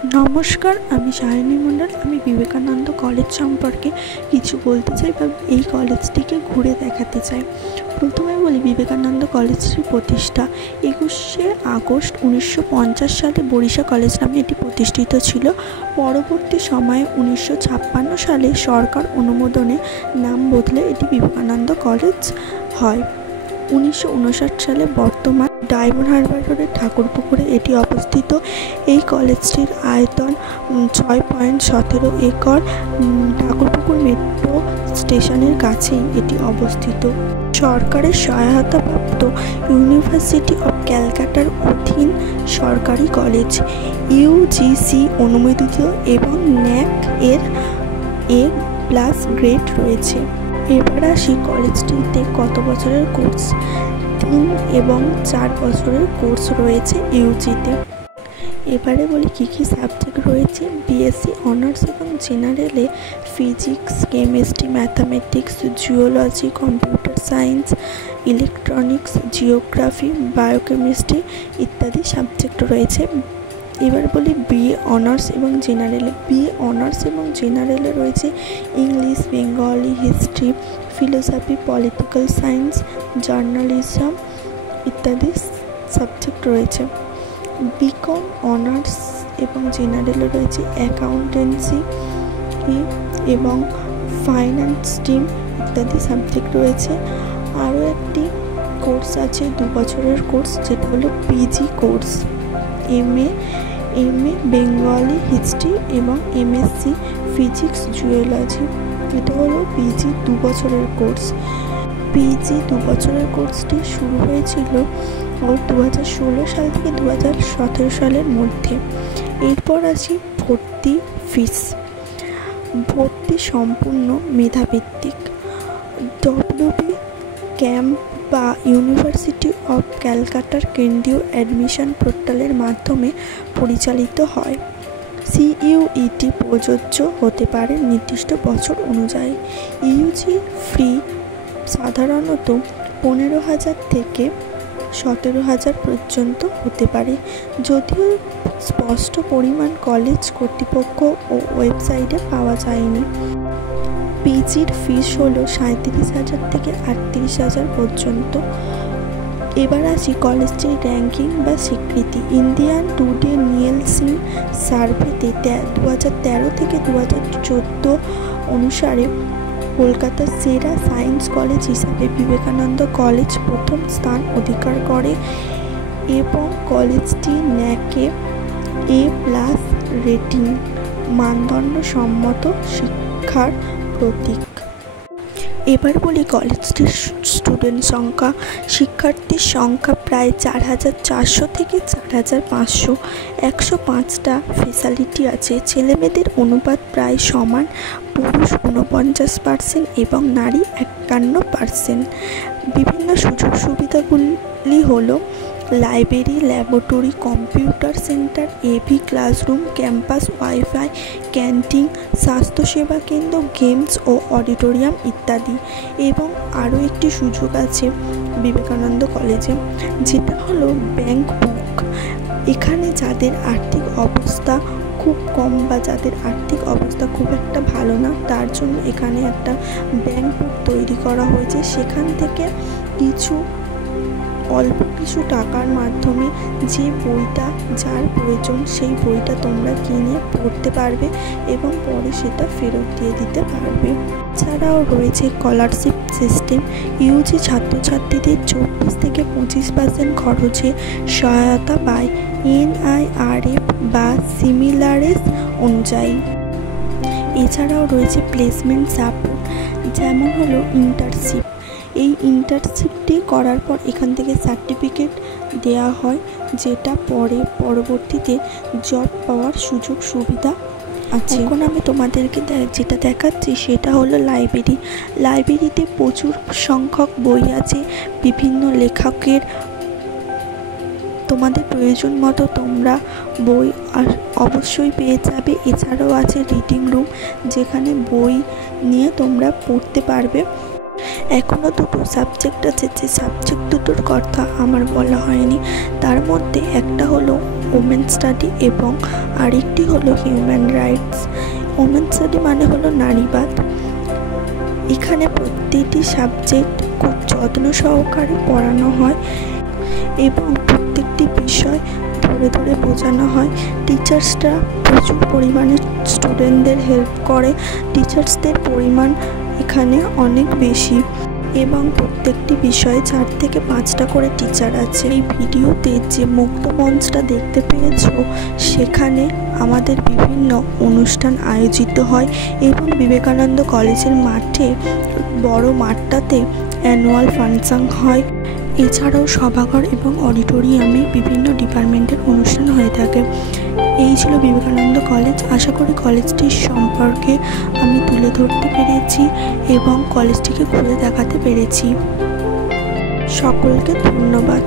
নমস্কার, আমি সায়নী মণ্ডল। আমি বিবেকানন্দ কলেজ সম্পর্কে কিছু বলতে চাই বা এই কলেজটিকে ঘুরে দেখাতে চাই। প্রথমে বলি, বিবেকানন্দ কলেজটির প্রতিষ্ঠা 21শে আগস্ট 1950 সালে বরিশা কলেজ নামে এটি প্রতিষ্ঠিত ছিল। পরবর্তী সময়ে 1956 সালে সরকার অনুমোদনে নাম বদলে এটি বিবেকানন্দ কলেজ হয়। 1959 সালে বর্তমান ডায়মন্ড হারবার রোডের ঠাকুরপুকুরে এটি অবস্থিত। এই কলেজটির আয়তন 6.17 একর। ঠাকুরপুকুর মেট্রো স্টেশনের কাছেই এটি অবস্থিত। সরকারের সহায়তাপ্রাপ্ত ইউনিভার্সিটি অফ ক্যালকাটার অধীন সরকারি কলেজ, ইউজিসি অনুমোদিত এবং ন্যাক এর A+ গ্রেড রয়েছে। এবার আসি কলেজটিতে কত বছরের কোর্স। 3 এবং 4 বছরের কোর্স রয়েছে ইউজিতে। এবারে বলি কী কী সাবজেক্ট রয়েছে। বিএসসি অনার্স এবং জেনারেলে physics, chemistry, mathematics, geology, computer science, electronics, geography, biochemistry ইত্যাদি সাবজেক্ট রয়েছে। এবার বলি বিএ অনার্স এবং জেনারেলে। বিএ অনার্স এবং জেনারেলে রয়েছে English, Bengali, history, philosophy, political science, journalism ইত্যাদি সাবজেক্ট রয়েছে। বিকম অনার্স এবং জেনারেলে রয়েছে অ্যাকাউন্টেন্সি এবং ফাইন্যান্স স্ট্রিম ইত্যাদি সাবজেক্ট রয়েছে। আরও একটি কোর্স আছে 2 বছরের কোর্স, যেটা হলো PG course. MA Bengali history এবং এমএসসি ফিজিক্স জিওলজি, এটা হলো পিজি 2 বছরের কোর্স। পিজি 2 বছরের কোর্সটি শুরু হয়েছিল 2016 সাল থেকে 2017 সালের মধ্যে। এরপর আসি ভর্তি ফিস। ভর্তি সম্পূর্ণ মেধাভিত্তিক। ডব্লিউবি ক্যাম্প বা ইউনিভার্সিটি অফ ক্যালকাটার কেন্দ্রীয় অ্যাডমিশন পোর্টালের মাধ্যমে পরিচালিত হয়। সিইউইটি প্রযোজ্য হতে পারে নির্দিষ্ট বছর অনুযায়ী। ইউজি ফি সাধারণত 15,000 থেকে 17,000 পর্যন্ত হতে পারে, যদিও স্পষ্ট পরিমাণ কলেজ কর্তৃপক্ষ ও ওয়েবসাইটে পাওয়া যায়নি। পিজির ফিস হলো 37,000 থেকে 38,000 পর্যন্ত। এবার আসি কলেজটির র্যাঙ্কিং বা স্বীকৃতি। ইন্ডিয়ান টুডে নিয়েলসন সার্ভেতে 2013 থেকে 2014 অনুসারে কলকাতার সেরা সায়েন্স কলেজ হিসাবে বিবেকানন্দ কলেজ প্রথম স্থান অধিকার করে এবং কলেজটি ন্যাকে A+ রেটিং, মানদণ্ডসম্মত শিক্ষার প্রতীক। এবার বলি কলেজটির স্টুডেন্ট সংখ্যা। শিক্ষার্থীর সংখ্যা প্রায় 4,400 থেকে 4,500। 105টা ফ্যাসিলিটি আছে। ছেলেমেয়েদের অনুপাত প্রায় সমান, পুরুষ 49% এবং নারী 51%। বিভিন্ন সুযোগ সুবিধাগুলি হলো library, laboratory, computer centre, AV classroom, campus wifi, canteen, স্বাস্থ্যসেবা কেন্দ্র, গেমস ও অডিটোরিয়াম ইত্যাদি। এবং আরও একটি সুযোগ আছে বিবেকানন্দ কলেজে, যেটা হলো ব্যাংক বুক। এখানে যাদের আর্থিক অবস্থা খুব কম বা যাদের আর্থিক অবস্থা খুব একটা ভালো না, তার জন্য এখানে একটা ব্যাংক বুক তৈরি করা হয়েছে। সেখান থেকে অল্প কিছু টাকার মাধ্যমে যে বইটা যার প্রয়োজন সেই বইটা তোমরা কিনে পড়তে পারবে এবং পরে সেটা ফেরত দিয়ে দিতে পারবে। এছাড়াও রয়েছে স্কলারশিপ সিস্টেম। ইউজি ছাত্রছাত্রীদের 24 থেকে 25% খরচে সহায়তা পায় NIRF বা সিমিলারেস অনুযায়ী। এছাড়াও রয়েছে প্লেসমেন্ট সাপোর্ট, যেমন হলো ইন্টার্নশিপ। এই ইন্টার্নশিপটি করার পর এখান থেকে সার্টিফিকেট দেওয়া হয়, যেটা পরবর্তীতে জব পাওয়ার সুযোগ সুবিধা আছে। এখন আমি তোমাদেরকে যেটা দেখাচ্ছি সেটা হলো লাইব্রেরি। লাইব্রেরিতে প্রচুর সংখ্যক বই আছে, বিভিন্ন লেখকের। তোমাদের প্রয়োজন মতো তোমরা বই অবশ্যই পেয়ে যাবে। এছাড়াও আছে রিডিং রুম, যেখানে বই নিয়ে তোমরা পড়তে পারবে। এখনও 2টো সাবজেক্ট আছে, যে সাবজেক্ট দুটোর কথা আমার বলা হয়নি। তার মধ্যে একটা হলো ওমেন স্টাডি এবং আরেকটি হলো হিউম্যান রাইটস। ওমেন স্টাডি মানে হলো নারীবাদ। এখানে প্রতিটি সাবজেক্ট খুব যত্ন সহকারে পড়ানো হয় এবং প্রত্যেকটি বিষয় ধরে ধরে বোঝানো হয়। টিচার্সরা প্রচুর পরিমাণে স্টুডেন্টদের হেল্প করে। টিচার্সদের পরিমাণ এখানে অনেক বেশি এবং প্রত্যেকটি বিষয়ে 4 থেকে 5টা করে টিচার আছে। এই ভিডিওতে যে মুক্ত মঞ্চটা দেখতে পেয়েছো, সেখানে আমাদের বিভিন্ন অনুষ্ঠান আয়োজিত হয় এবং বিবেকানন্দ কলেজের মাঠে, বড় মাঠটাতে অ্যানুয়াল ফাংশন হয়। এছাড়াও সভাঘর এবং অডিটোরিয়ামে বিভিন্ন ডিপার্টমেন্টের অনুষ্ঠান হয়ে থাকে। এই ছিল বিবেকানন্দ কলেজ। আশা করি কলেজটির সম্পর্কে আমি তুলে ধরতে পেরেছি এবং কলেজটিকে ঘুরে দেখাতে পেরেছি। সকলকে ধন্যবাদ।